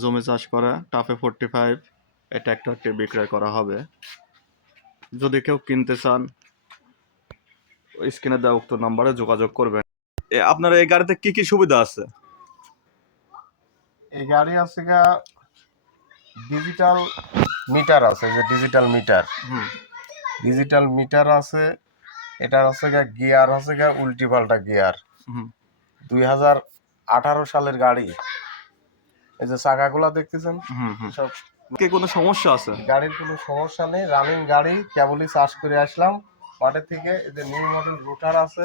জমি চাষ করা টাফে 45 এই ট্র্যাক্টরটি বিক্রয় করা হবে। যদি কেউ কিনতে চান স্ক্রিনে দেওয়া উক্ত নাম্বারে যোগাযোগ করবেন। আপনার এই গাড়িতে কি কি সুবিধা আছে? এই গাড়ি আছে গা ডিজিটাল মিটার আছে, যে ডিজিটাল মিটার ডিজিটাল মিটার আছে। এটার আছে গা গিয়ার আছে গা উল্টি পাল্টা গিয়ার। 2018 সালের গাড়ি। এই যে চাকাগুলা দেখতেছেন সব। কি কোনো সমস্যা আছে? গাড়ির কোনো সমস্যা নেই, রানিং গাড়ি। কেবলই চার্জ করে আসলাম মাঠে থেকে। এই যে নিউ মডেল রুটার আছে,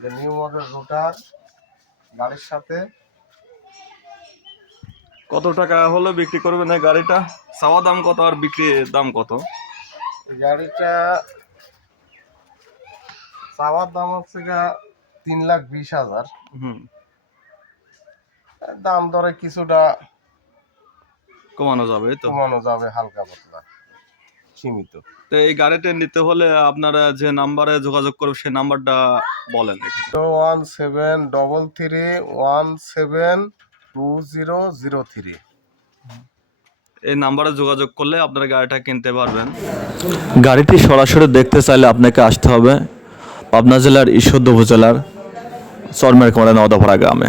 যে নিউ মডেল রুটার গাড়ির সাথে। কত টাকা হলে বিক্রি করবেন এই গাড়িটা? চাওয়া দাম কত আর বিক্রি দাম কত? গাড়িটা চাওয়ার দাম হচ্ছে গা 3,20,000। দাম দরে কিছুটা কমানো যাবে তো? কমানো যাবে, হালকা পাতলা সীমিত। তো এই গাড়িটা নিতে হলে আপনারা যে নাম্বারে যোগাযোগ করবেন সেই নাম্বারটা বলেন। 01733172003। এই নাম্বারে যোগাযোগ করলে আপনারা গাড়িটা কিনতে পারবেন। গাড়িটি সরাসরি দেখতে চাইলে আপনাকে আসতে হবে পাবনা জেলার ঈশ্বরদী উপজেলার চরমেরকুমার নওদাপাড়া গ্রামে।